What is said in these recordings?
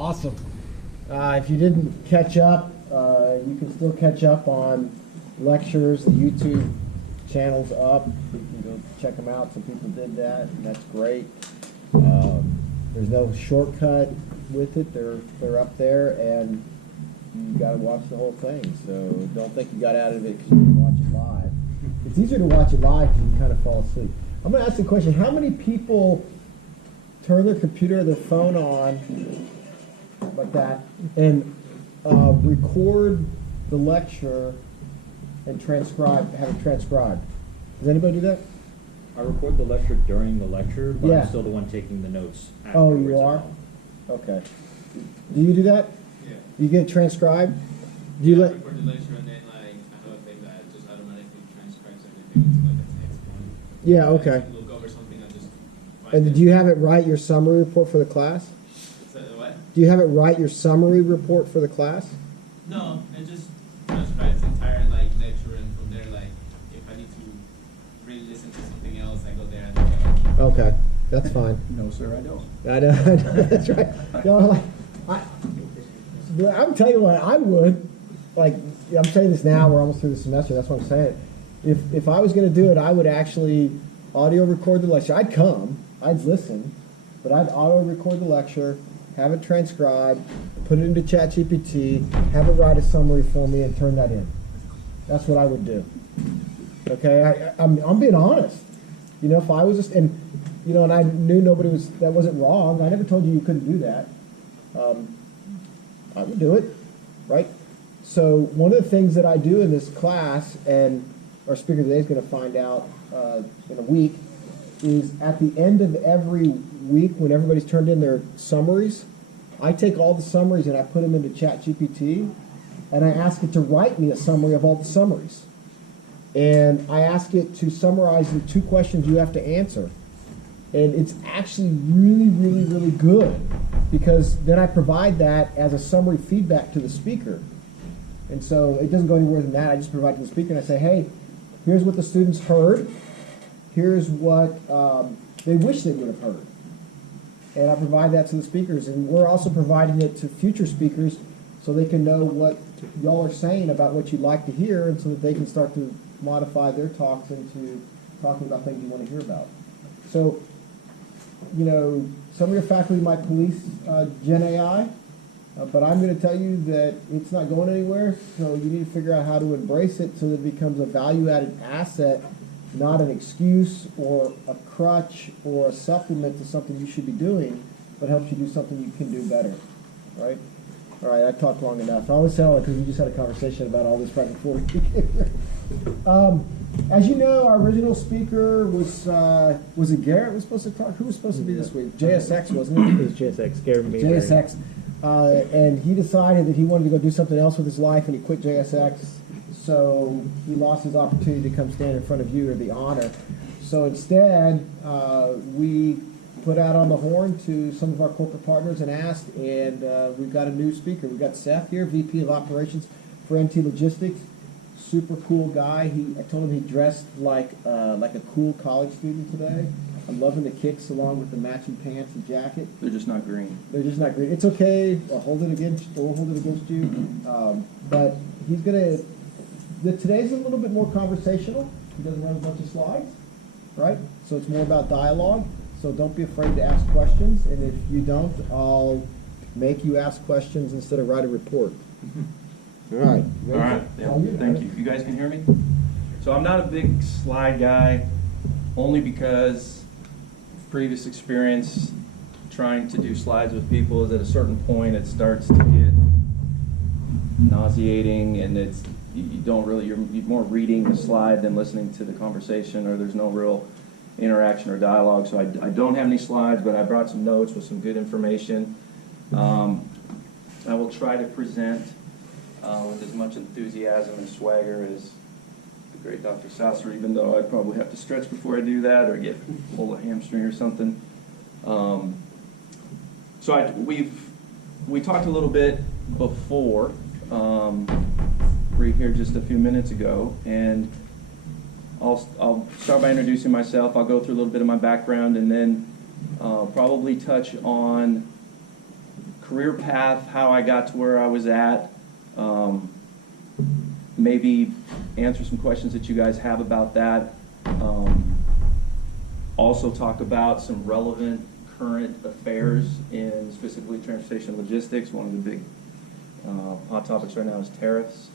Awesome. If you didn't catch up, you can still catch up on lectures. The YouTube channel's up. You can go check them out. Some people did that, and that's great. There's no shortcut with it. They're up there, and you got to watch the whole thing. So don't think you got out of it because you can watch it live. It's easier to watch it live because you kind of fall asleep. I'm going to ask you a question. How many people turn their computer or their phone on like that and record the lecture and transcribe, have it transcribed? Does anybody do that? I record the lecture during the lecture, but Yeah. I'm still the one taking the notes. Oh, afterwards you at are? home. Okay. Do you do that? Yeah. You get it transcribed? Do you I let? record the lecture and then like I have a thing that just automatically transcribes everything into like a text one. Yeah. Okay. Look over something and just. And do you have it write your summary report for the class? So what? Do you have it write your summary report for the class? No, it just transcribes the entire like lecture, and from there like if I need to really listen to something else, I go there and. Okay, that's fine. No, sir, I don't. I know, that's right. No, like, I'm telling you what, I would, like, I'm saying this now, we're almost through the semester, that's what I'm saying. If I was going to do it, I would actually audio record the lecture. I'd come, I'd listen, but I'd audio record the lecture, have it transcribed, put it into ChatGPT, have it write a summary for me, and turn that in. That's what I would do. Okay, I'm being honest. You know, if I was just, and you know, and I knew that wasn't wrong. I never told you couldn't do that. I would do it, right? So one of the things that I do in this class, and our speaker today is going to find out in a week, is at the end of every week when everybody's turned in their summaries, I take all the summaries and I put them into ChatGPT, and I ask it to write me a summary of all the summaries. And I ask it to summarize the 2 questions you have to answer. And it's actually really, really, really good, because then I provide that as a summary feedback to the speaker. And so it doesn't go anywhere than that. I just provide it to the speaker and I say, hey, here's what the students heard. Here's what they wish they would have heard. And I provide that to the speakers. And we're also providing it to future speakers so they can know what y'all are saying about what you'd like to hear, and so that they can start to modify their talks into talking about things you want to hear about. So, you know, some of your faculty might police Gen AI, but I'm going to tell you that it's not going anywhere, so you need to figure out how to embrace it so that it becomes a value-added asset, not an excuse or a crutch or a supplement to something you should be doing, but helps you do something you can do better, right? All right, I talked long enough. I always tell it because we just had a conversation about all this right before we came here. As you know, our original speaker was it Garrett was supposed to talk? Who was supposed to be this week? JSX, wasn't it? It was JSX, Garrett Mayberry. JSX. And he decided that he wanted to go do something else with his life, and he quit JSX. So he lost his opportunity to come stand in front of you to the honor. So instead, we put out on the horn to some of our corporate partners and asked, and we've got a new speaker. We've got Seth here, VP of Operations for NT Logistics. Super cool guy. I told him he dressed like a cool college student today. I'm loving the kicks along with the matching pants and jacket. They're just not green. They're just not green. It's okay. We'll hold it against you. But he's gonna. Today's a little bit more conversational. He doesn't run a bunch of slides, right? So it's more about dialogue. So don't be afraid to ask questions. And if you don't, I'll make you ask questions instead of write a report. All right. All right. Yeah, thank you. You guys can hear me? So I'm not a big slide guy, only because previous experience trying to do slides with people is at a certain point it starts to get nauseating, and you're more reading the slide than listening to the conversation, or there's no real interaction or dialogue. So I don't have any slides, but I brought some notes with some good information. I will try to present with as much enthusiasm and swagger as the great Dr. Sasser, even though I'd probably have to stretch before I do that or get pull a hamstring or something. We talked a little bit before, here just a few minutes ago, and I'll start by introducing myself. I'll go through a little bit of my background, and then probably touch on career path, how I got to where I was at, maybe answer some questions that you guys have about that. Also talk about some relevant current affairs in specifically transportation logistics. One of the big hot topics right now is tariffs,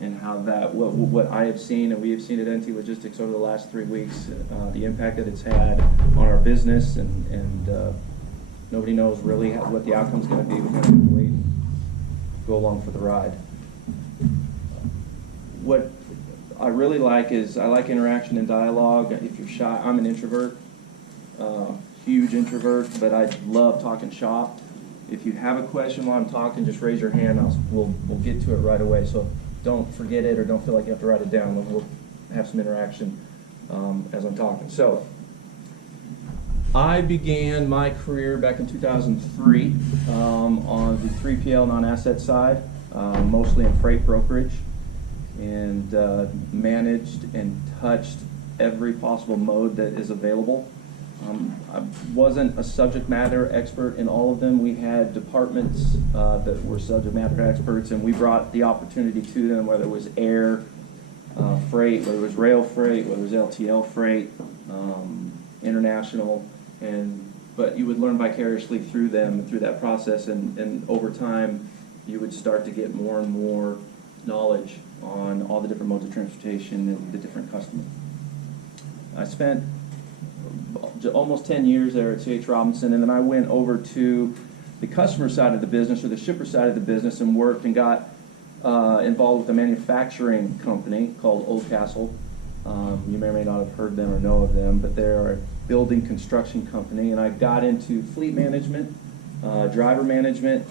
and how that, what I have seen and we have seen at NT Logistics over the last 3 weeks, the impact that it's had on our business, and nobody knows really what the outcome's going to be. We're going to have to wait and go along for the ride. What I really like is I like interaction and dialogue. If you're shy, I'm an introvert, huge introvert, but I love talking shop. If you have a question while I'm talking, just raise your hand. We'll get to it right away. So don't forget it or don't feel like you have to write it down. We'll have some interaction as I'm talking. So I began my career back in 2003 on the 3PL non-asset side, mostly in freight brokerage, and managed and touched every possible mode that is available. I wasn't a subject matter expert in all of them. We had departments that were subject matter experts, and we brought the opportunity to them, whether it was air freight, whether it was rail freight, whether it was LTL freight, international, but you would learn vicariously through them and through that process, and over time you would start to get more and more knowledge on all the different modes of transportation and the different customers. I spent almost 10 years there at C.H. Robinson, and then I went over to the customer side of the business, or the shipper side of the business, and worked and got involved with a manufacturing company called Oldcastle. You may or may not have heard them or know of them, but they're a building construction company, and I got into fleet management, driver management,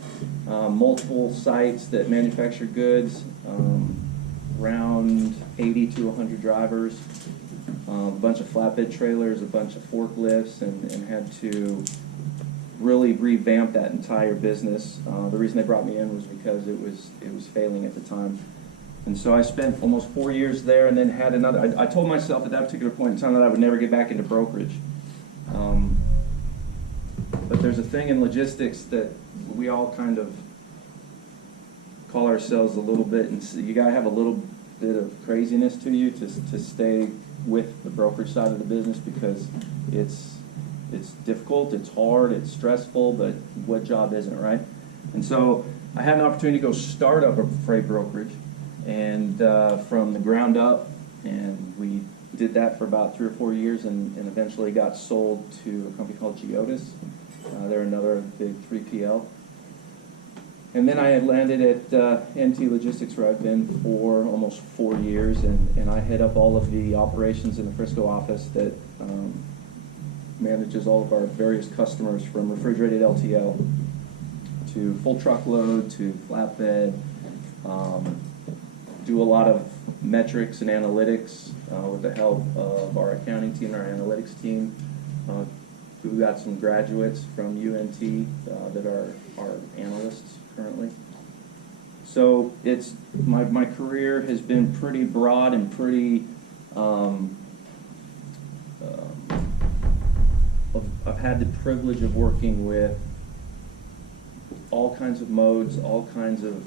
multiple sites that manufacture goods, around 80 to 100 drivers, a bunch of flatbed trailers, a bunch of forklifts, and had to really revamp that entire business. The reason they brought me in was because it was failing at the time. And so I spent almost 4 years there, and then had another. I told myself at that particular point in time that I would never get back into brokerage. But there's a thing in logistics that we all kind of call ourselves a little bit, and you got to have a little bit of craziness to you to stay with the brokerage side of the business, because it's difficult, it's hard, it's stressful, but what job isn't, right? And so I had an opportunity to go start up a freight brokerage, and from the ground up, and we did that for about 3 or 4 years, and eventually got sold to a company called Geodis. They're another big 3PL. And then I had landed at NT Logistics, where I've been for almost 4 years, and I head up all of the operations in the Frisco office that manages all of our various customers, from refrigerated LTL to full truckload to flatbed. Do a lot of metrics and analytics with the help of our accounting team and our analytics team. We've got some graduates from UNT that are our analysts currently. So it's my career has been pretty broad and pretty. I've had the privilege of working with all kinds of modes, all kinds of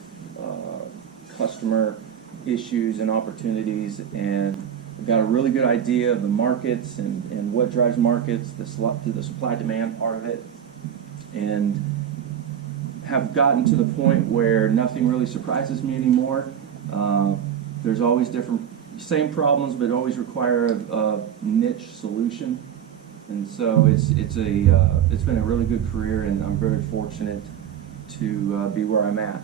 customer issues and opportunities, and I've got a really good idea of the markets and what drives markets, the supply-demand part of it, and have gotten to the point where nothing really surprises me anymore. There's always same problems, but always require a niche solution. And so it's been a really good career, and I'm very fortunate to be where I'm at.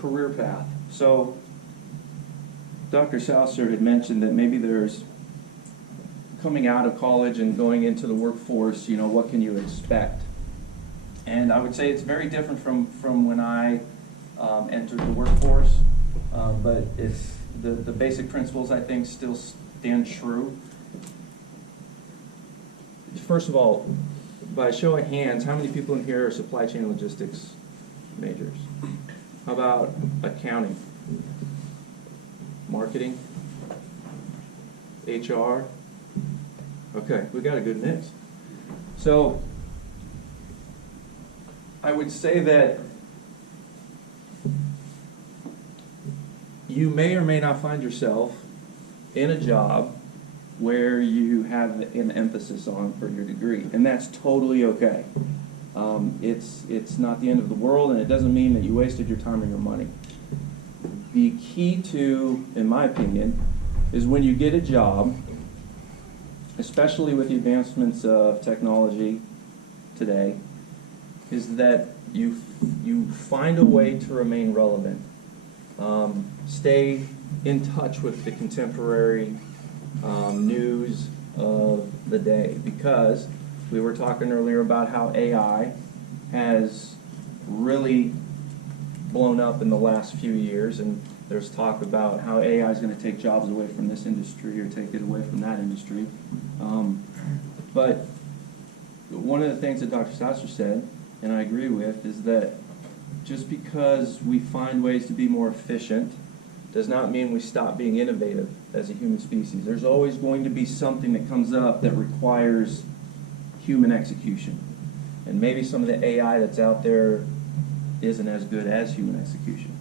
Career path. So Dr. Salser had mentioned that maybe there's coming out of college and going into the workforce, what can you expect? And I would say it's very different from when I entered the workforce, but it's the basic principles, I think, still stand true. First of all, by show of hands, how many people in here are supply chain logistics majors? How about accounting? Marketing? HR? Okay, we got a good mix. So I would say that you may or may not find yourself in a job where you have an emphasis on for your degree, and that's totally okay. It's not the end of the world, and it doesn't mean that you wasted your time or your money. The key to, in my opinion, is when you get a job, especially with the advancements of technology today, is that you find a way to remain relevant. Stay in touch with the contemporary news of the day, because we were talking earlier about how AI has really blown up in the last few years, and there's talk about how AI is going to take jobs away from this industry or take it away from that industry. But one of the things that Dr. Sasser said, and I agree with, is that just because we find ways to be more efficient does not mean we stop being innovative as a human species. There's always going to be something that comes up that requires human execution. And maybe some of the AI that's out there isn't as good as human execution.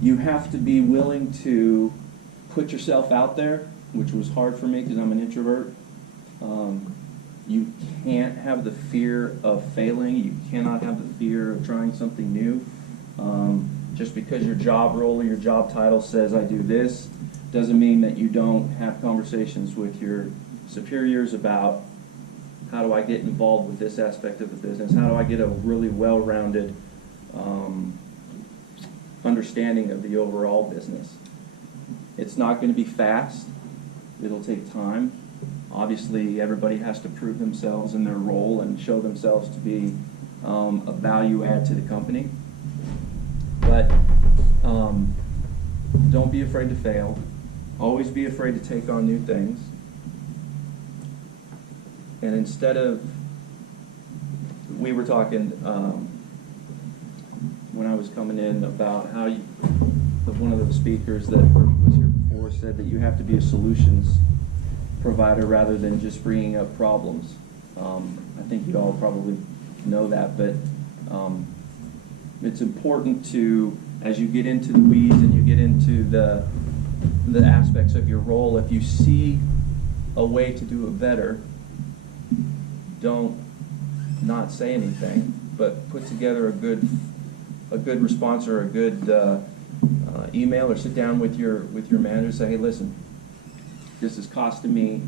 You have to be willing to put yourself out there, which was hard for me because I'm an introvert. You can't have the fear of failing. You cannot have the fear of trying something new. Just because your job role or your job title says I do this, doesn't mean that you don't have conversations with your superiors about how do I get involved with this aspect of the business, how do I get a really well-rounded understanding of the overall business. It's not going to be fast. It'll take time. Obviously, everybody has to prove themselves in their role and show themselves to be a value add to the company. But don't be afraid to fail. Always be afraid to take on new things. And instead of, we were talking when I was coming in about how one of the speakers that was here before said that you have to be a solutions provider rather than just bringing up problems. I think you all probably know that, but it's important to, as you get into the weeds and you get into the aspects of your role, if you see a way to do it better, don't not say anything, but put together a good response or a good email, or sit down with your manager and say, hey, listen, this is costing me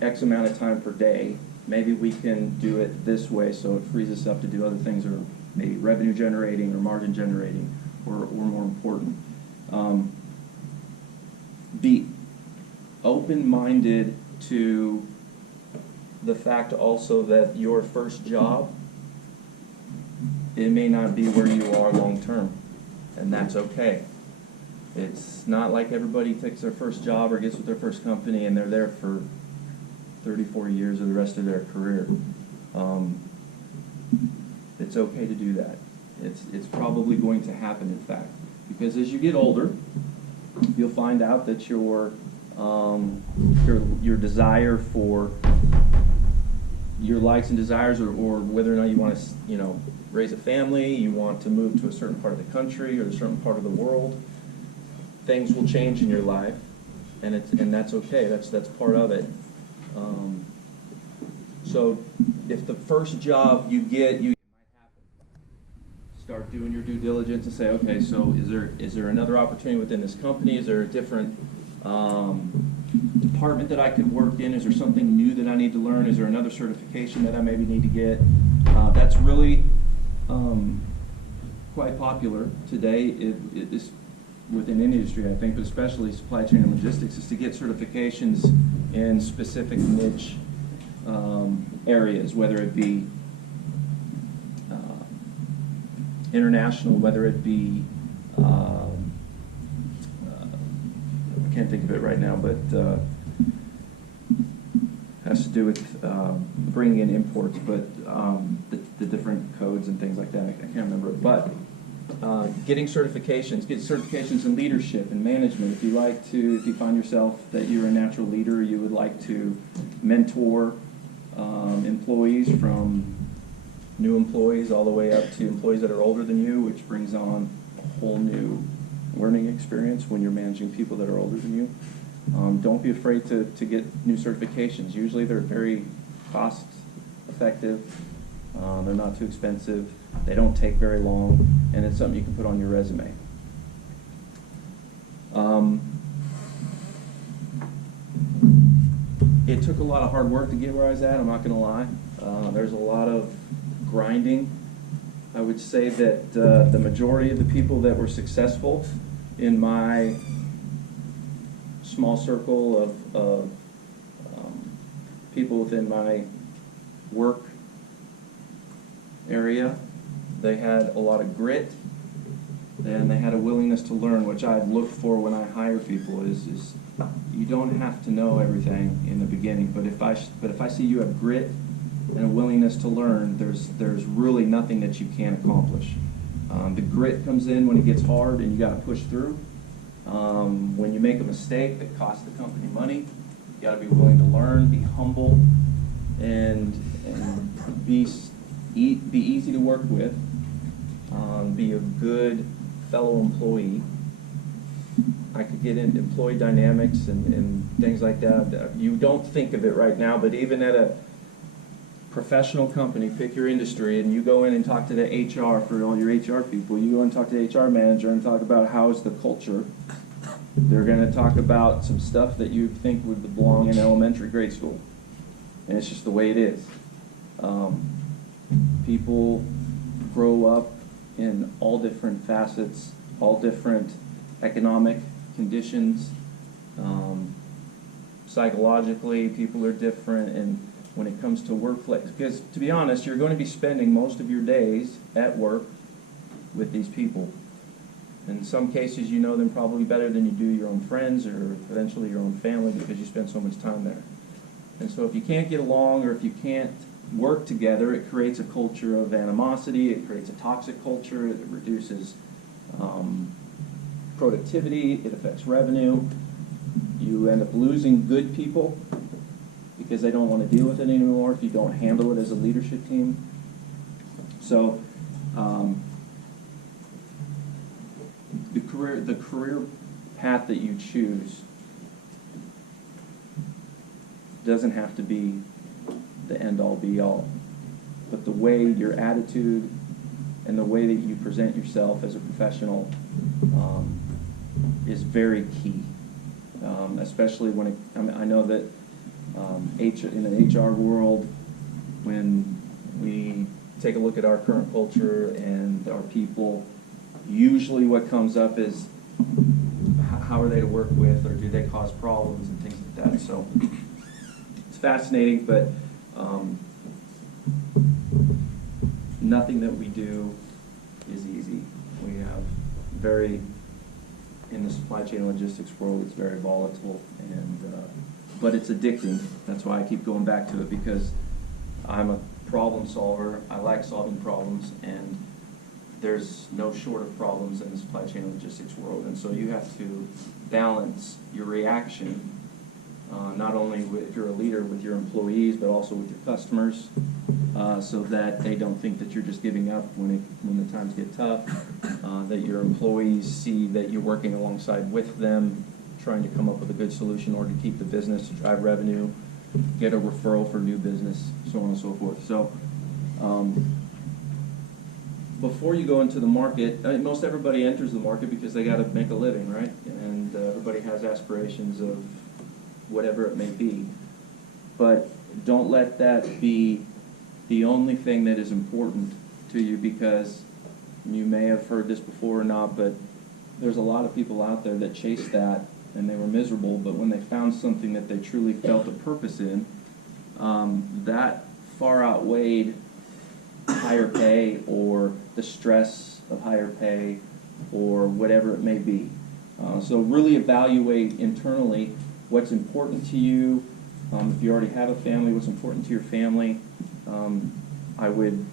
X amount of time per day. Maybe we can do it this way so it frees us up to do other things, or maybe revenue generating or margin generating, or more important. Be open-minded to the fact also that your first job, it may not be where you are long-term, and that's okay. It's not like everybody takes their first job or gets with their first company and they're there for 34 years or the rest of their career. It's okay to do that. It's probably going to happen, in fact, because as you get older, you'll find out that your desire for your likes and desires, or whether or not you want to, raise a family, you want to move to a certain part of the country or a certain part of the world, things will change in your life, and that's okay. That's part of it. So if the first job you get, you might happen. Start doing your due diligence and say, okay, so is there another opportunity within this company? Is there a different department that I could work in? Is there something new that I need to learn? Is there another certification that I maybe need to get? That's really quite popular today. It is within industry, I think, but especially supply chain and logistics, is to get certifications in specific niche areas, whether it be international, whether it be I can't think of it right now, but has to do with bringing in imports, but the different codes and things like that. I can't remember it, but getting certifications, get certifications in leadership and management. If you find yourself that you're a natural leader, you would like to mentor employees, from new employees all the way up to employees that are older than you, which brings on a whole new learning experience when you're managing people that are older than you. Don't be afraid to get new certifications. Usually they're very cost effective. They're not too expensive. They don't take very long, and it's something you can put on your resume. It took a lot of hard work to get where I was at, I'm not going to lie. There's a lot of grinding. I would say that the majority of the people that were successful in my small circle of people within my work area, they had a lot of grit, and they had a willingness to learn, which I look for when I hire people. Is you don't have to know everything in the beginning, but if I see you have grit and a willingness to learn, there's really nothing that you can't accomplish. The grit comes in when it gets hard and you got to push through. When you make a mistake that costs the company money, you got to be willing to learn, be humble, and be easy to work with. Be a good fellow employee. I could get into employee dynamics and things like that. You don't think of it right now, but even at a professional company, pick your industry, and you go in and talk to the HR for all your HR people. You go and talk to the HR manager and talk about how's the culture. They're going to talk about some stuff that you think would belong in elementary grade school. And it's just the way it is. People grow up in all different facets, all different economic conditions. Psychologically, people are different, and when it comes to workplace, because to be honest, you're going to be spending most of your days at work with these people. In some cases, you know them probably better than you do your own friends or eventually your own family, because you spend so much time there. And so if you can't get along, or if you can't work together, it creates a culture of animosity, it creates a toxic culture, it reduces productivity, it affects revenue. You end up losing good people because they don't want to deal with it anymore if you don't handle it as a leadership team. So the career path that you choose doesn't have to be the end-all be-all, but the way your attitude and the way that you present yourself as a professional is very key, especially when I know that in the HR world, when we take a look at our current culture and our people, usually what comes up is how are they to work with, or do they cause problems and things like that. So it's fascinating, but nothing that we do is easy. We have in the supply chain logistics world, it's very volatile, but it's addicting. That's why I keep going back to it, because I'm a problem solver. I like solving problems, and there's no short of problems in the supply chain logistics world. And so you have to balance your reaction, not only if you're a leader with your employees, but also with your customers, so that they don't think that you're just giving up when the times get tough, that your employees see that you're working alongside with them, trying to come up with a good solution in order to keep the business, to drive revenue, get a referral for new business, so on and so forth. So before you go into the market, most everybody enters the market because they got to make a living, right? And everybody has aspirations of whatever it may be. But don't let that be the only thing that is important to you, because you may have heard this before or not, but there's a lot of people out there that chased that and they were miserable, but when they found something that they truly felt a purpose in, that far outweighed higher pay or the stress of higher pay or whatever it may be. So really evaluate internally what's important to you. If you already have a family, what's important to your family. I would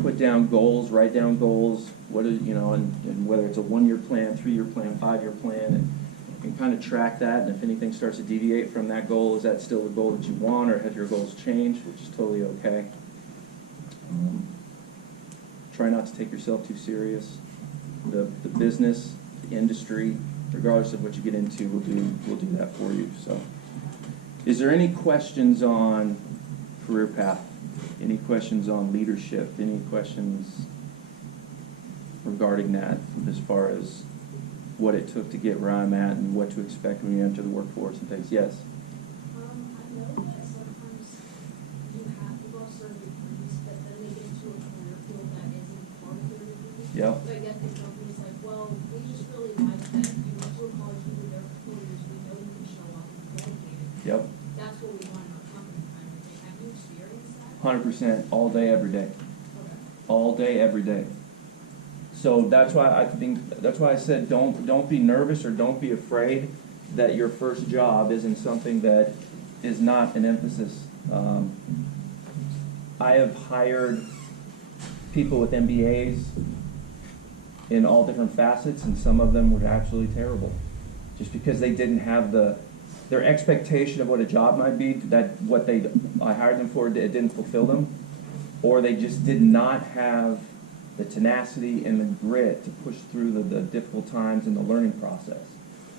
put down goals, write down goals, and whether it's a 1-year plan, 3-year plan, 5-year plan, and kind of track that, and if anything starts to deviate from that goal, is that still the goal that you want, or have your goals changed, which is totally okay. Try not to take yourself too serious. The business, the industry, regardless of what you get into, will do that for you. So, is there any questions on career path? Any questions on leadership? Any questions regarding that, as far as what it took to get where I'm at and what to expect when you enter the workforce and things? Yes. I know that sometimes you have to go certain degrees, but then they get to a career field that isn't part of their degree. Yep. So I get the company's like, well, we just really like that you went to a college, you were there for 4 years, we know you can show up and be dedicated. Yep. That's what we want in our company kind of thing. Have you experienced that? 100%, all day, every day. Okay. All day, every day. So that's why I said don't be nervous or don't be afraid that your first job isn't something that is not an emphasis. I have hired people with MBAs in all different facets, and some of them were absolutely terrible, just because they didn't have their expectation of what a job might be, that what I hired them for, it didn't fulfill them, or they just did not have the tenacity and the grit to push through the difficult times in the learning process.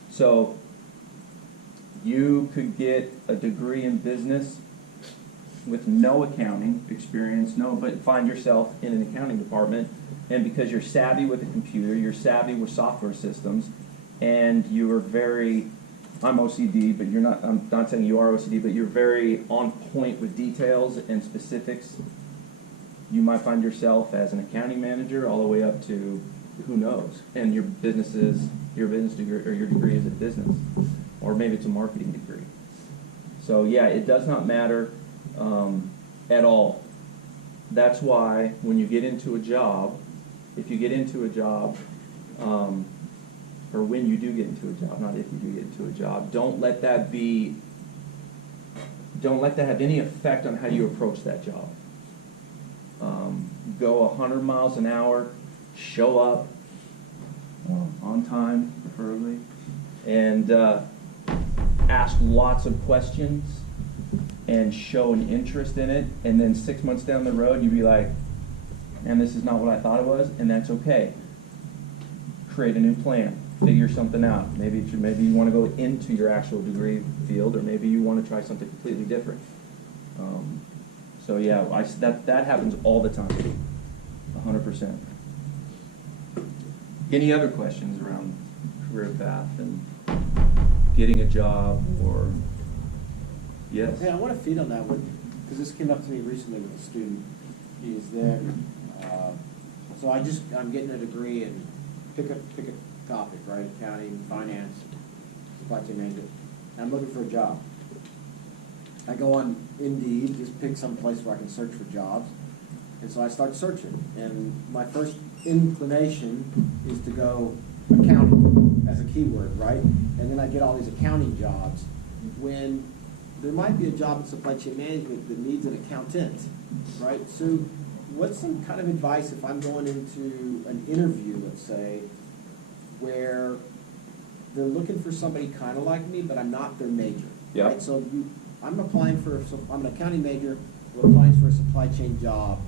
So you could get a degree in business with no accounting experience, but find yourself in an accounting department, and because you're savvy with a computer, you're savvy with software systems, and you're I'm OCD, but I'm not saying you are OCD, but you're very on point with details and specifics. You might find yourself as an accounting manager all the way up to who knows, and your business degree, or your degree is in business, or maybe it's a marketing degree. So yeah, it does not matter at all. That's why when you get into a job, if you get into a job, or when you do get into a job, not if you do get into a job, don't let that have any effect on how you approach that job. Go 100 miles an hour, show up on time, preferably, and ask lots of questions and show an interest in it, and then 6 months down the road, you'd be like, man, this is not what I thought it was, and that's okay. Create a new plan. Figure something out. Maybe you want to go into your actual degree field, or maybe you want to try something completely different. So yeah, that happens all the time, 100%. Any other questions around career path and getting a job, or yes? Yeah, I want to feed on that one, because this came up to me recently with a student. He's there, so I'm getting a degree in pick a topic, right? Accounting, finance, supply chain management. I'm looking for a job. I go on Indeed, just pick some place where I can search for jobs. And so I start searching. And my first inclination is to go accounting as a keyword, right? And then I get all these accounting jobs, when there might be a job in supply chain management that needs an accountant, right? So what's some kind of advice if I'm going into an interview, let's say, where they're looking for somebody kind of like me, but I'm not their major, Yeah. right? So I'm an accounting major, we're applying for a supply chain job.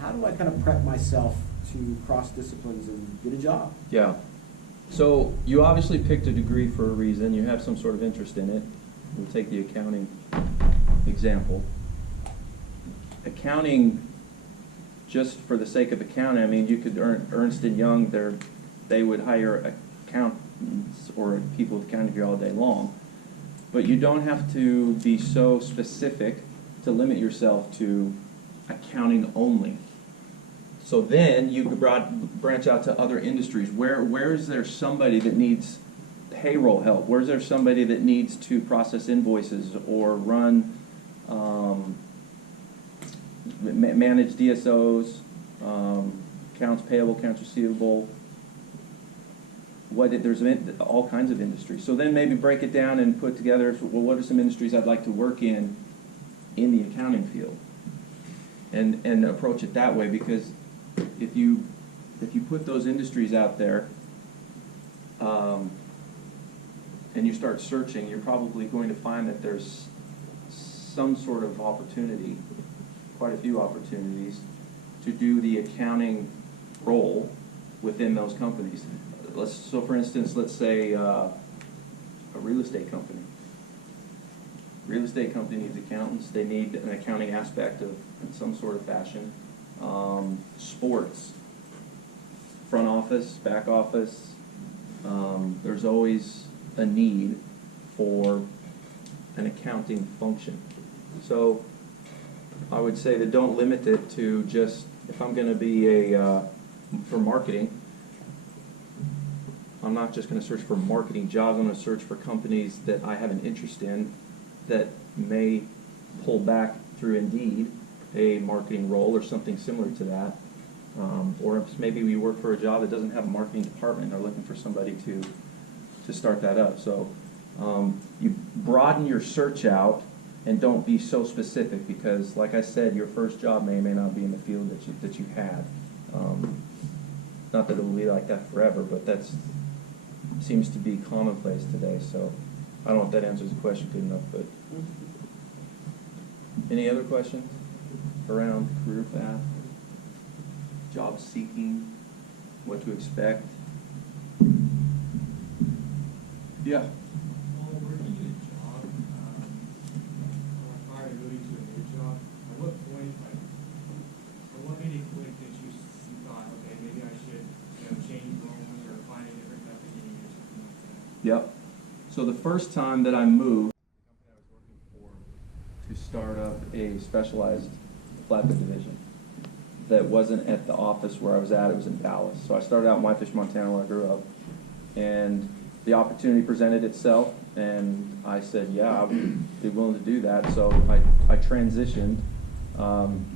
How do I kind of prep myself to cross disciplines and get a job? Yeah. So you obviously picked a degree for a reason. You have some sort of interest in it. We'll take the accounting example. Accounting, just for the sake of accounting, I mean, you could Ernst & Young, they would hire accountants or people with accounting degree all day long. But you don't have to be so specific to limit yourself to accounting only. So then you could branch out to other industries. Where is there somebody that needs payroll help? Where is there somebody that needs to process invoices or run, manage DSOs, accounts payable, accounts receivable? There's all kinds of industries. So then maybe break it down and put together, well, what are some industries I'd like to work in the accounting field? And approach it that way, because if you put those industries out there, and you start searching, you're probably going to find that there's some sort of opportunity, quite a few opportunities, to do the accounting role within those companies. So for instance, let's say a real estate company. Real estate company needs accountants. They need an accounting aspect of in some sort of fashion. Sports, front office, back office. There's always a need for an accounting function. So I would say that don't limit it to just, if I'm going to be for marketing, I'm not just going to search for marketing jobs. I'm going to search for companies that I have an interest in that may pull back through Indeed a marketing role or something similar to that. Or maybe we work for a job that doesn't have a marketing department and are looking for somebody to start that up. So you broaden your search out and don't be so specific, because like I said, your first job may or may not be in the field that you had. Not that it will be like that forever, but that's seems to be commonplace today. So I don't know if that answers the question good enough, but any other questions around career path, job seeking, what to expect? Yeah. Well, we're in a job, or prior to moving to a new job, at what point, like, or what made it quick that you thought, okay, maybe I should, change roles or find a different company or something like that? Yep. So the first time that I moved, the company I was working for, to start up a specialized flatbed division that wasn't at the office where I was at, it was in Dallas. So I started out in Whitefish, Montana, where I grew up, and the opportunity presented itself, and I said, yeah, I would be willing to do that. So I transitioned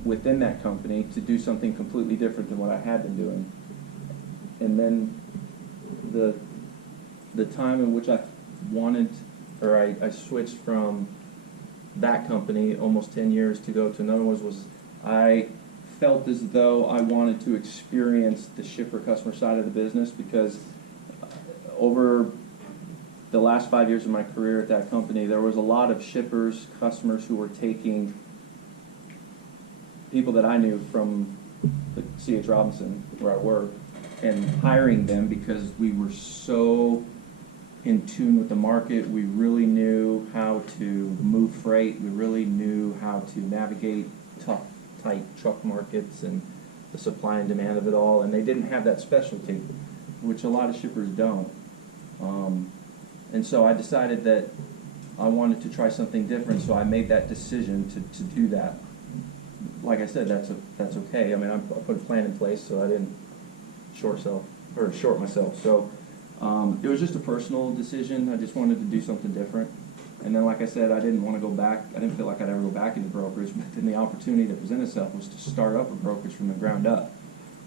within that company to do something completely different than what I had been doing. And then the time in which I wanted, or I switched from that company almost 10 years to go to another one was I felt as though I wanted to experience the shipper customer side of the business, because over the last 5 years of my career at that company, there was a lot of shippers, customers who were taking people that I knew from the C.H. Robinson, where I worked, and hiring them because we were so in tune with the market. We really knew how to move freight. We really knew how to navigate tough, tight truck markets and the supply and demand of it all. And they didn't have that specialty, which a lot of shippers don't. And so I decided that I wanted to try something different, so I made that decision to do that. Like I said, that's okay. I mean, I put a plan in place so I didn't short myself. So it was just a personal decision. I just wanted to do something different. And then, like I said, I didn't want to go back. I didn't feel like I'd ever go back into brokerage. But then the opportunity that presented itself was to start up a brokerage from the ground up,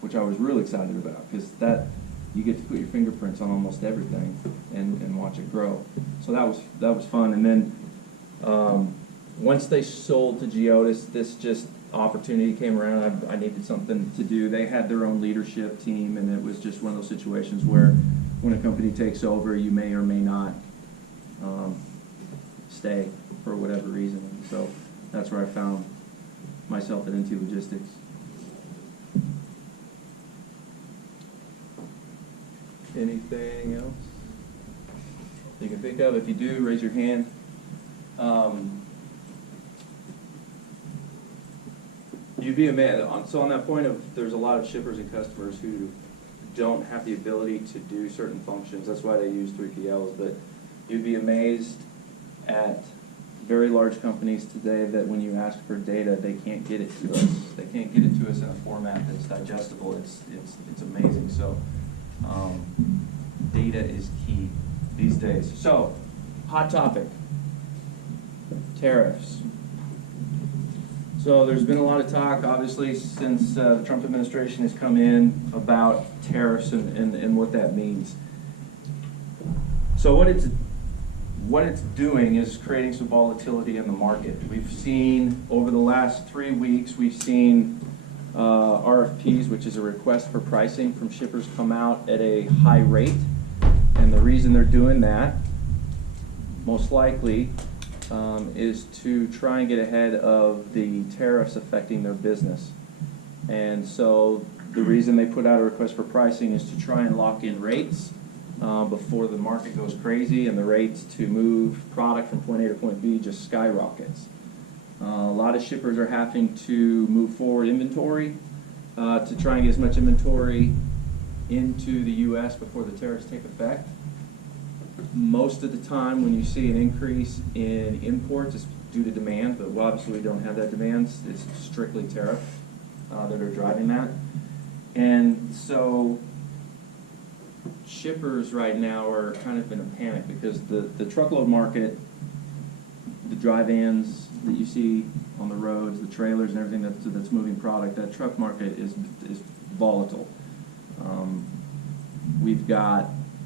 which I was really excited about, because that you get to put your fingerprints on almost everything and watch it grow. So that was fun. And then once they sold to Geodis, this just opportunity came around. I needed something to do. They had their own leadership team, and it was just one of those situations where when a company takes over, you may or may not stay for whatever reason. And so that's where I found myself at NT Logistics. Anything else you can think of? If you do, raise your hand. You'd be amazed. So on that point of, there's a lot of shippers and customers who don't have the ability to do certain functions. That's why they use 3PLs. But you'd be amazed at very large companies today that when you ask for data, they can't get it to us. They can't get it to us in a format that's digestible. It's amazing. So data is key these days. So, hot topic, tariffs. So there's been a lot of talk, obviously, since the Trump administration has come in about tariffs and what that means. So what it's doing is creating some volatility in the market. We've seen, over the last 3 weeks, we've seen RFPs, which is a request for pricing from shippers, come out at a high rate. And the reason they're doing that most likely, is to try and get ahead of the tariffs affecting their business. And so the reason they put out a request for pricing is to try and lock in rates before the market goes crazy and the rates to move product from point A to point B just skyrockets. A lot of shippers are having to move forward inventory to try and get as much inventory into the U.S. before the tariffs take effect. Most of the time when you see an increase in imports, it's due to demand, but obviously we don't have that demand. It's strictly tariff that are driving that. And so shippers right now are kind of in a panic because the truckload market, the dry vans that you see on the roads, the trailers and everything that's moving product, that truck market is volatile.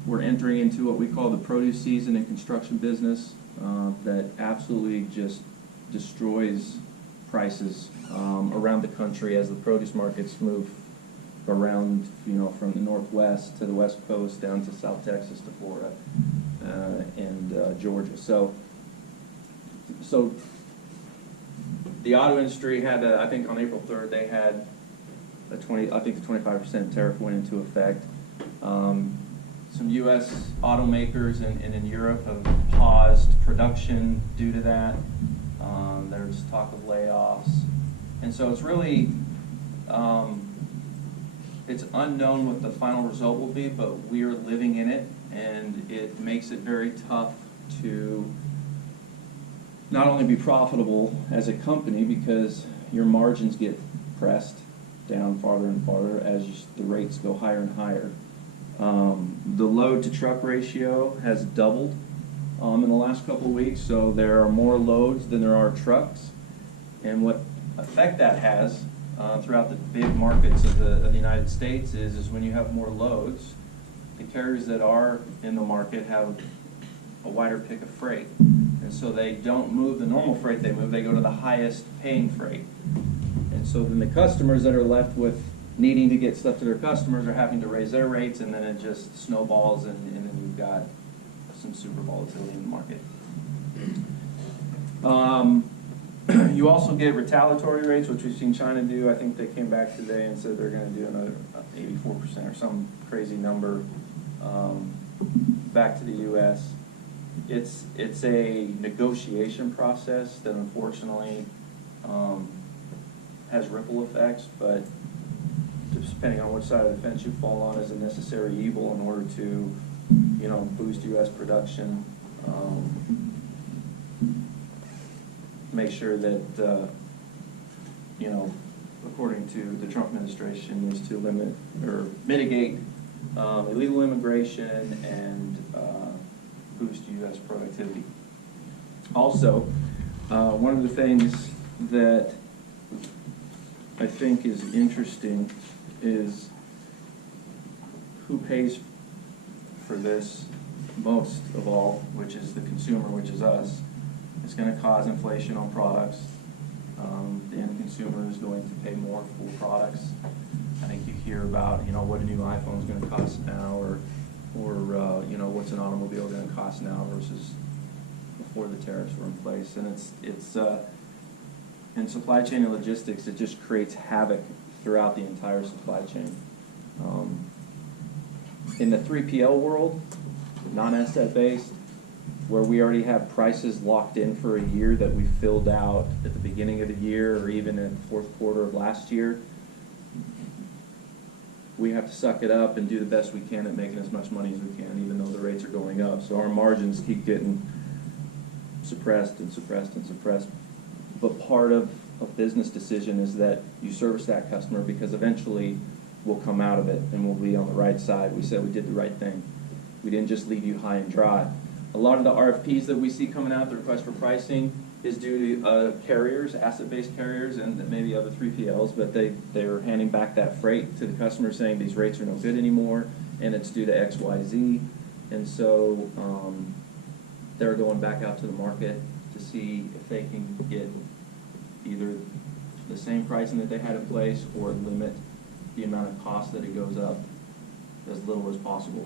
We're entering into what we call the produce season in construction business that absolutely just destroys prices around the country as the produce markets move around, from the Northwest to the West Coast down to South Texas to Florida and Georgia. So the auto industry had, I think on April 3rd, they had the 25% tariff went into effect. Some U.S. automakers and in Europe have paused production due to that. There's talk of layoffs. And so it's really, it's unknown what the final result will be, but we are living in it, and it makes it very tough to not only be profitable as a company because your margins get pressed down farther and farther as the rates go higher and higher. The load to truck ratio has doubled in the last couple of weeks, so there are more loads than there are trucks. And what effect that has throughout the big markets of the United States is when you have more loads, the carriers that are in the market have a wider pick of freight. And so they don't move the normal freight they move, they go to the highest paying freight. And so then the customers that are left with needing to get stuff to their customers are having to raise their rates, and then it just snowballs, and then you've got some super volatility in the market. You also get retaliatory rates, which we've seen China do. I think they came back today and said they're going to do another 84% or some crazy number back to the U.S. It's a negotiation process that unfortunately has ripple effects, but depending on which side of the fence you fall on, is a necessary evil in order to, boost U.S. production, make sure that, according to the Trump administration, is to limit or mitigate illegal immigration and boost U.S. productivity. Also, one of the things that I think is interesting is who pays for this most of all, which is the consumer, which is us. It's going to cause inflation on products. The end consumer is going to pay more for products. I think you hear about, what a new iPhone is going to cost now, or what's an automobile going to cost now versus before the tariffs were in place. And it's in supply chain and logistics, it just creates havoc throughout the entire supply chain. In the 3PL world, non-asset based, where we already have prices locked in for a year that we filled out at the beginning of the year or even in the fourth quarter of last year, we have to suck it up and do the best we can at making as much money as we can, even though the rates are going up. So our margins keep getting suppressed and suppressed and suppressed. But part of a business decision is that you service that customer because eventually we'll come out of it and we'll be on the right side. We said we did the right thing. We didn't just leave you high and dry. A lot of the RFPs that we see coming out, the request for pricing, is due to carriers, asset-based carriers, and maybe other 3PLs, but they're handing back that freight to the customer saying these rates are no good anymore, and it's due to X, Y, Z. And so they're going back out to the market to see if they can get either the same pricing that they had in place or limit the amount of cost that it goes up as little as possible.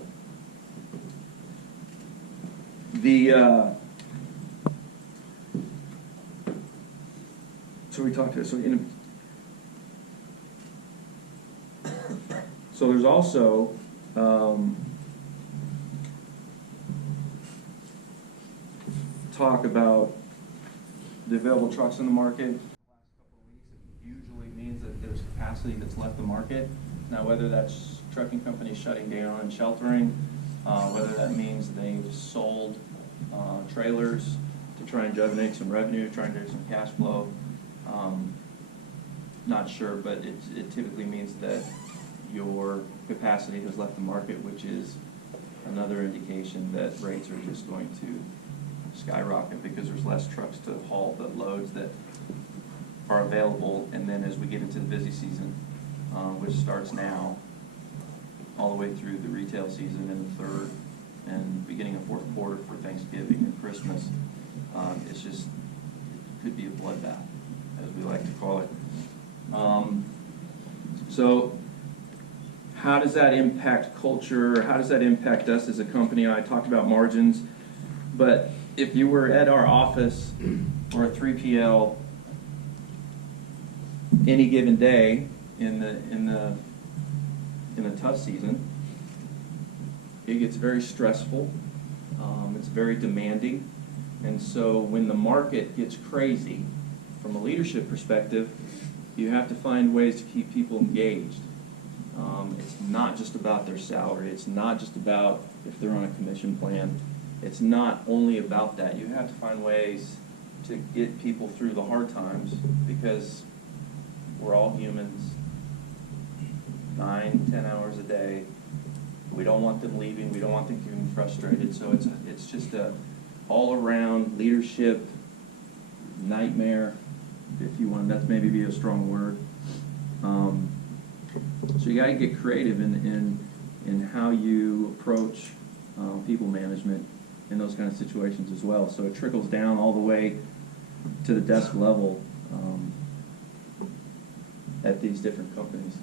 The So we talked to, so there's also, talk about the available trucks in the market. Last couple of weeks, it usually means that there's capacity that's left the market. Now, whether that's trucking companies shutting down and sheltering, whether that means they've sold trailers to try and generate some revenue, try and generate some cash flow, not sure, but it typically means that your capacity has left the market, which is another indication that rates are just going to skyrocket because there's less trucks to haul the loads that are available. And then as we get into the busy season, which starts now, all the way through the retail season in the third and beginning of fourth quarter for Thanksgiving and Christmas, it's just, it could be a bloodbath, as we like to call it. So how does that impact culture? How does that impact us as a company? I talked about margins, but if you were at our office or a 3PL any given day in a tough season, it gets very stressful. It's very demanding, and so when the market gets crazy, from a leadership perspective, you have to find ways to keep people engaged. It's not just about their salary. It's not just about if they're on a commission plan. It's not only about that. You have to find ways to get people through the hard times because we're all humans, 9-10 hours a day. We don't want them leaving. We don't want them getting frustrated. So it's just a all-around leadership nightmare, if you want. That's maybe be a strong word. So you got to get creative in how you approach people management in those kind of situations as well. So it trickles down all the way to the desk level at these different companies.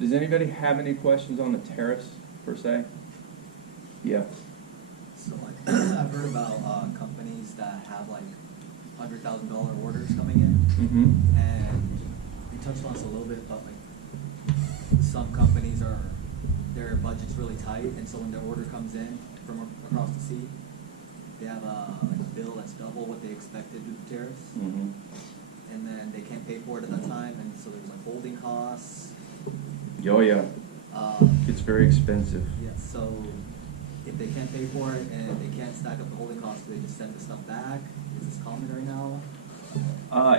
Does anybody have any questions on the tariffs per se? Yeah. So like I've heard about companies that have like $100,000 orders coming in, Mm-hmm. and we touched on this a little bit, but like some companies their budget's really tight, and so when their order comes in from across the sea, they have like a bill that's double what they expected due to tariffs, Mm-hmm. and then they can't pay for it at that time, and so there's like holding costs. Oh yeah. It's very expensive. Yeah, so if they can't pay for it and they can't stack up the holding costs, do they just send the stuff back? Is this common right now?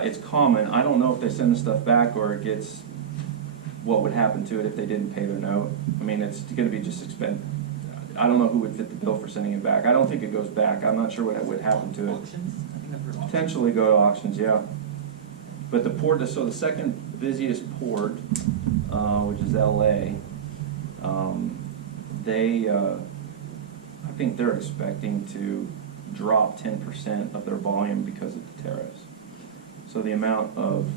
It's common. I don't know if they send the stuff back or it gets what would happen to it if they didn't pay their note. I mean, it's going to be just expensive. I don't know who would fit the bill for sending it back. I don't think it goes back. I'm not sure what would happen to it. Auctions? I think I've heard auctions. Potentially go to auctions, yeah. But the port, so the second busiest port, which is LA, I think they're expecting to drop 10% of their volume because of the tariffs. So the amount of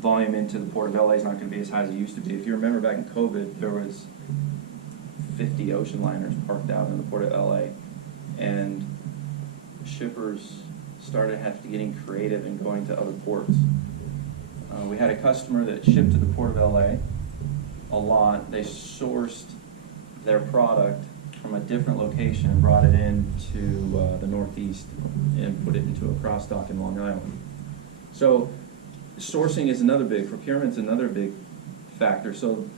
volume into the port of LA is not going to be as high as it used to be. If you remember back in COVID, there was 50 ocean liners parked out in the port of LA, and shippers started getting creative and going to other ports. We had a customer that shipped to the port of LA a lot. They sourced their product from a different location and brought it into the Northeast and put it into a cross dock in Long Island. So sourcing is another big, procurement's another big factor. So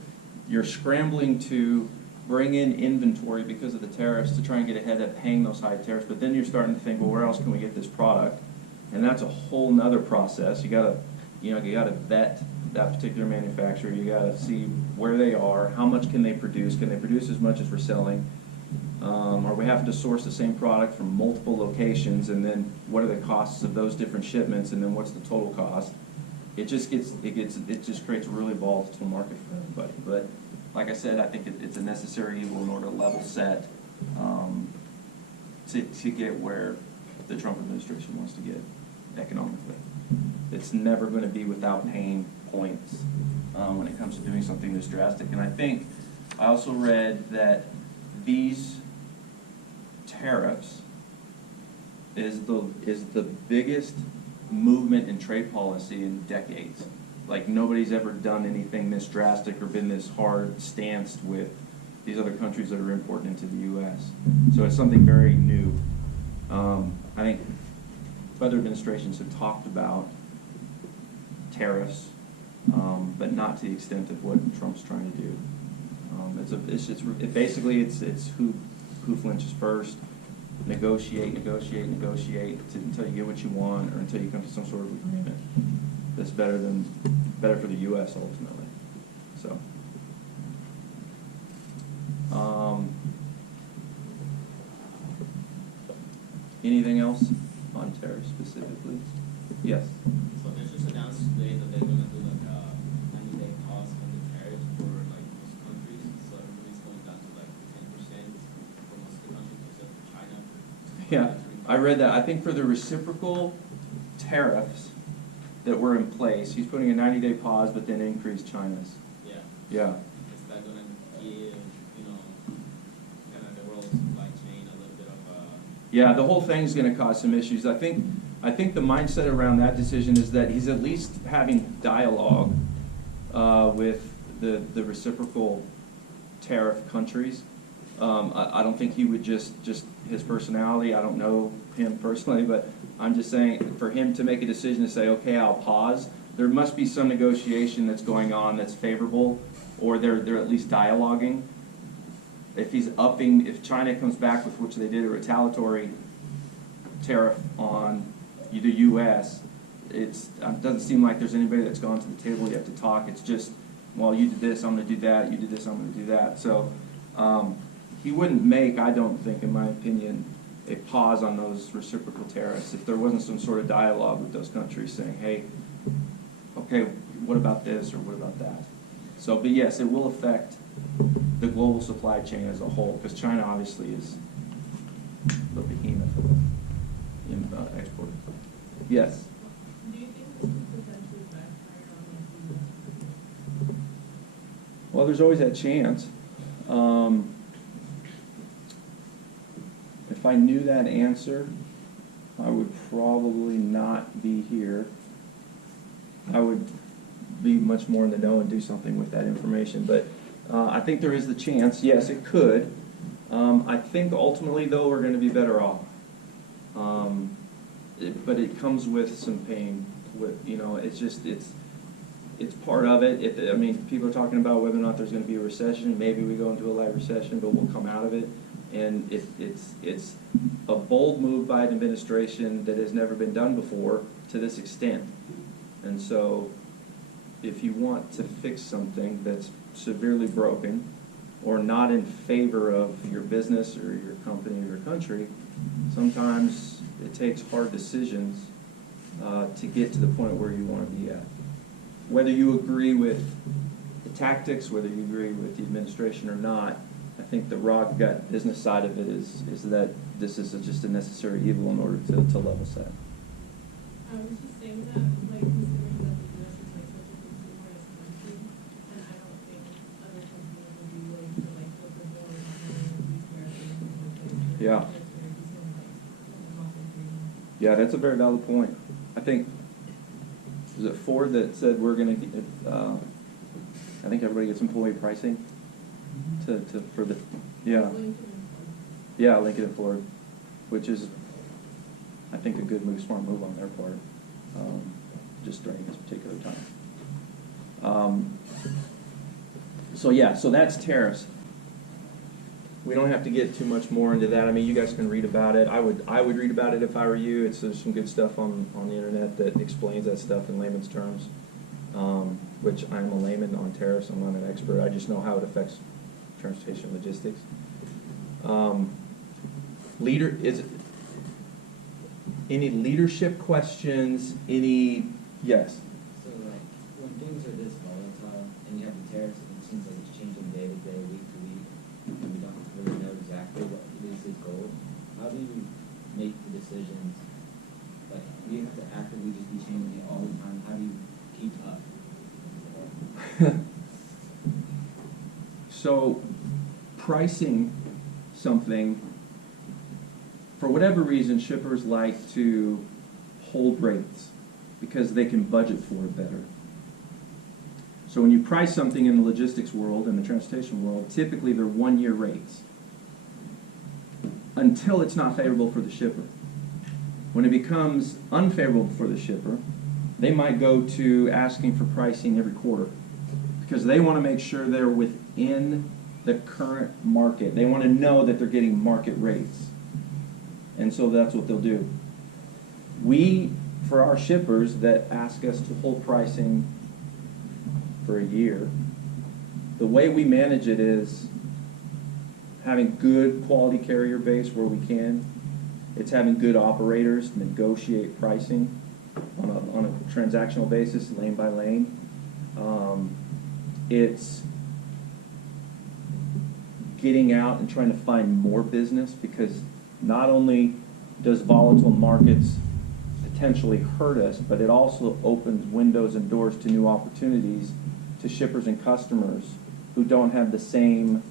you're scrambling to bring in inventory because of the tariffs to try and get ahead of paying those high tariffs, but then you're starting to think, well, where else can we get this product? And that's a whole nother process. You gotta vet that particular manufacturer. You gotta see where they are, how much can they produce as much as we're selling? Or we have to source the same product from multiple locations, and then what are the costs of those different shipments, and then what's the total cost? It just creates a really volatile market for everybody. But like I said, I think it's a necessary evil in order to level set to get where the Trump administration wants to get economically. It's never going to be without pain points when it comes to doing something this drastic. And I also read that these tariffs is the biggest movement in trade policy in decades. Like, nobody's ever done anything this drastic or been this hard stanced with these other countries that are importing into the U.S. So it's something very new. I think other administrations have talked about tariffs, but not to the extent of what Trump's trying to do. Basically it's who flinches first. Negotiate until you get what you want, or until you come to some sort of agreement that's better for the U.S. ultimately. So, anything else on tariffs specifically? Yes. So they just announced today that they're gonna do like a 90-day pause on the tariffs for like most countries. So everybody's going down to like 10% for most of the countries except for China. Yeah, I read that. I think for the reciprocal tariffs that were in place, he's putting a 90-day pause, but then increase China's. Yeah. Yeah. Is that gonna give, kind of the world supply chain a little bit of a... Yeah, the whole thing's going to cause some issues. I think the mindset around that decision is that he's at least having dialogue with the reciprocal tariff countries. I don't think he would just his personality. I don't know him personally, but I'm just saying for him to make a decision to say, okay, I'll pause. There must be some negotiation that's going on that's favorable, or they're at least dialoguing. If China comes back with, which they did, a retaliatory tariff on the U.S., it doesn't seem like there's anybody that's gone to the table yet to talk. It's just, well, you did this, I'm going to do that. You did this, I'm going to do that. So he wouldn't make, I don't think, in my opinion, a pause on those reciprocal tariffs if there wasn't some sort of dialogue with those countries saying, hey, okay, what about this or what about that? So, but yes, it will affect the global supply chain as a whole, because China obviously is the behemoth of the export. Yes? Do you think this could potentially backfire on like the US? Well, there's always that chance. If I knew that answer, I would probably not be here. I would be much more in the know and do something with that information. But I think there is the chance. Yes, it could. I think ultimately, though, we're going to be better off. But it comes with some pain. It's part of it. I mean, people are talking about whether or not there's going to be a recession. Maybe we go into a light recession, but we'll come out of it. And it's a bold move by an administration that has never been done before to this extent. And so if you want to fix something that's severely broken or not in favor of your business or your company or your country, sometimes it takes hard decisions to get to the point where you want to be at. Whether you agree with the tactics, whether you agree with the administration or not, I think the raw gut business side of it is that this is just a necessary evil in order to level set. I was just saying that, like, considering that the US is like such a consumerist country, and I don't think other countries would be willing to like flip the bill and have these Americans. Yeah. Yeah, that's a very valid point. I think, was it Ford that said we're going to get, I think everybody gets employee pricing for the, yeah. Yeah, Lincoln and Ford, which is, I think, a good move, smart move on their part, just during this particular time. So yeah, so that's tariffs. We don't have to get too much more into that. I mean, you guys can read about it. I would read about it if I were you. There's some good stuff on the internet that explains that stuff in layman's terms, which I'm a layman on tariffs. I'm not an expert. I just know how it affects transportation logistics. Any leadership questions? Yes? So like, when things are this volatile and you have the tariffs, it seems like it's changing day to day, week to week, and we don't really know exactly what is his goal. How do you make the decisions? Like, do you have to actively just be changing it all the time? How do you keep up? So, pricing something for whatever reason, shippers like to hold rates because they can budget for it better. So when you price something in the logistics world, in the transportation world, typically they're 1-year rates until it's not favorable for the shipper. When it becomes unfavorable for the shipper, they might go to asking for pricing every quarter because they want to make sure they're within the current market. They want to know that they're getting market rates. And so that's what they'll do. We, for our shippers that ask us to hold pricing for a year, the way we manage it is having good quality carrier base where we can. It's having good operators negotiate pricing on a transactional basis, lane by lane. It's getting out and trying to find more business, because not only does volatile markets potentially hurt us, but it also opens windows and doors to new opportunities to shippers and customers who don't have the same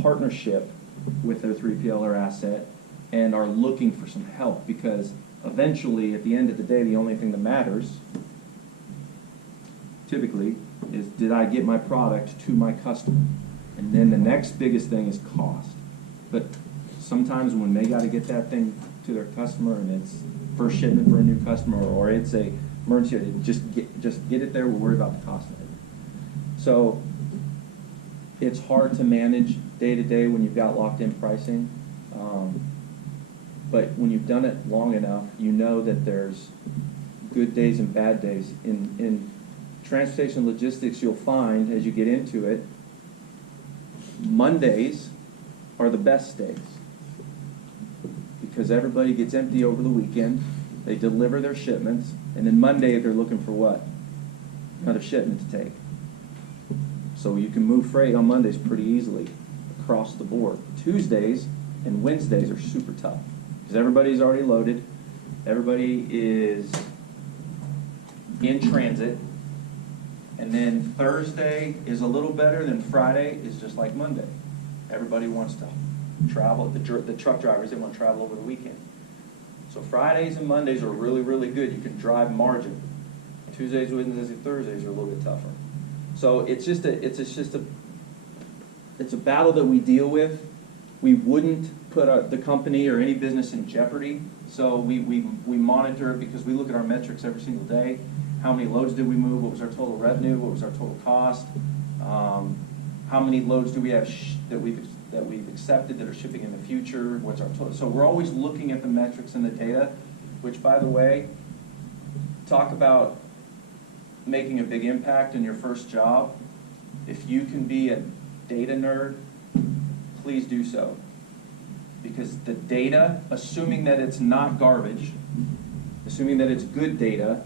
partnership with their 3PL or asset and are looking for some help, because eventually, at the end of the day, the only thing that matters typically is, did I get my product to my customer? And then the next biggest thing is cost. But sometimes when they got to get that thing to their customer and it's first shipment for a new customer, or it's a emergency, just get it there, we'll worry about the cost of it. So it's hard to manage day to day when you've got locked in pricing. But when you've done it long enough, you know that there's good days and bad days. In transportation logistics, you'll find as you get into it, Mondays are the best days because everybody gets empty over the weekend. They deliver their shipments, and then Monday they're looking for what? Another shipment to take. So you can move freight on Mondays pretty easily across the board. Tuesdays and Wednesdays are super tough because everybody's already loaded. Everybody is in transit. And then Thursday is a little better than Friday is just like Monday. Everybody wants to travel. The truck drivers, they want to travel over the weekend. So Fridays and Mondays are really, really good. You can drive margin. Tuesdays, Wednesdays, and Thursdays are a little bit tougher. So it's a battle that we deal with. We wouldn't put the company or any business in jeopardy. So we monitor it because we look at our metrics every single day. How many loads did we move? What was our total revenue? What was our total cost? How many loads do we have that we've accepted that are shipping in the future? What's our total? So we're always looking at the metrics and the data, which, by the way, talk about making a big impact in your first job. If you can be a data nerd, please do so. Because the data, assuming that it's not garbage, assuming that it's good data,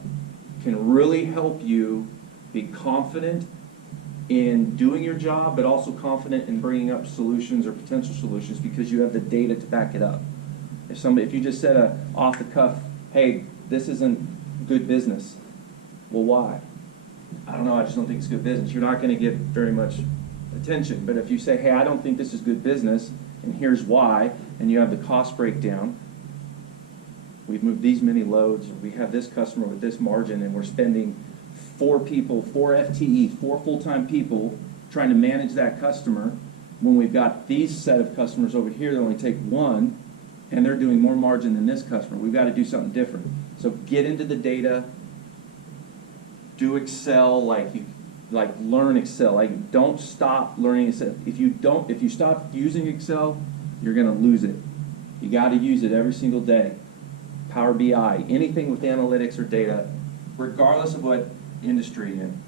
can really help you be confident in doing your job, but also confident in bringing up solutions or potential solutions because you have the data to back it up. If you just said off the cuff, hey, this isn't good business, well, why? I don't know, I just don't think it's good business. You're not going to get very much attention. But if you say, hey, I don't think this is good business, and here's why, and you have the cost breakdown, we've moved these many loads, or we have this customer with this margin, and we're spending 4 people, 4 FTE, 4 full-time people trying to manage that customer when we've got these set of customers over here that only take 1, and they're doing more margin than this customer. We've got to do something different. So get into the data, do Excel, learn Excel. Don't stop learning Excel. If you stop using Excel, you're going to lose it. You got to use it every single day. Power BI, anything with analytics or data, regardless of what industry you're in,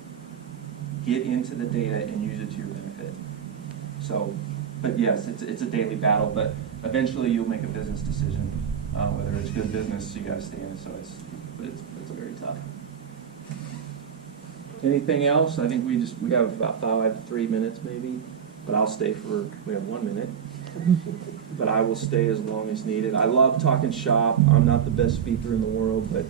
get into the data and use it to your benefit. So, but yes, it's a daily battle, but eventually you'll make a business decision, whether it's good business, you got to stay in it. So it's very tough. Anything else? I think we have about 3 minutes maybe, but I'll stay we have 1 minute. But I will stay as long as needed. I love talking shop. I'm not the best speaker in the world, but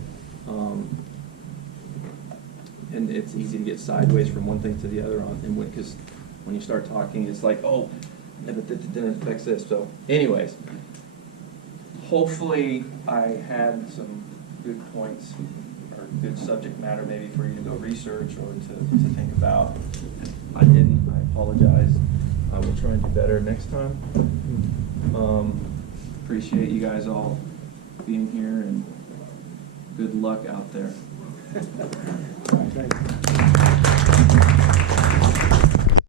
and it's easy to get sideways from one thing to the other because when you start talking, it's like, oh, but that affects this. So anyways, hopefully I had some good points or good subject matter maybe for you to go research or to think about. If I didn't, I apologize. I will try and do better next time. Appreciate you guys all being here, and good luck out there. All right, thanks.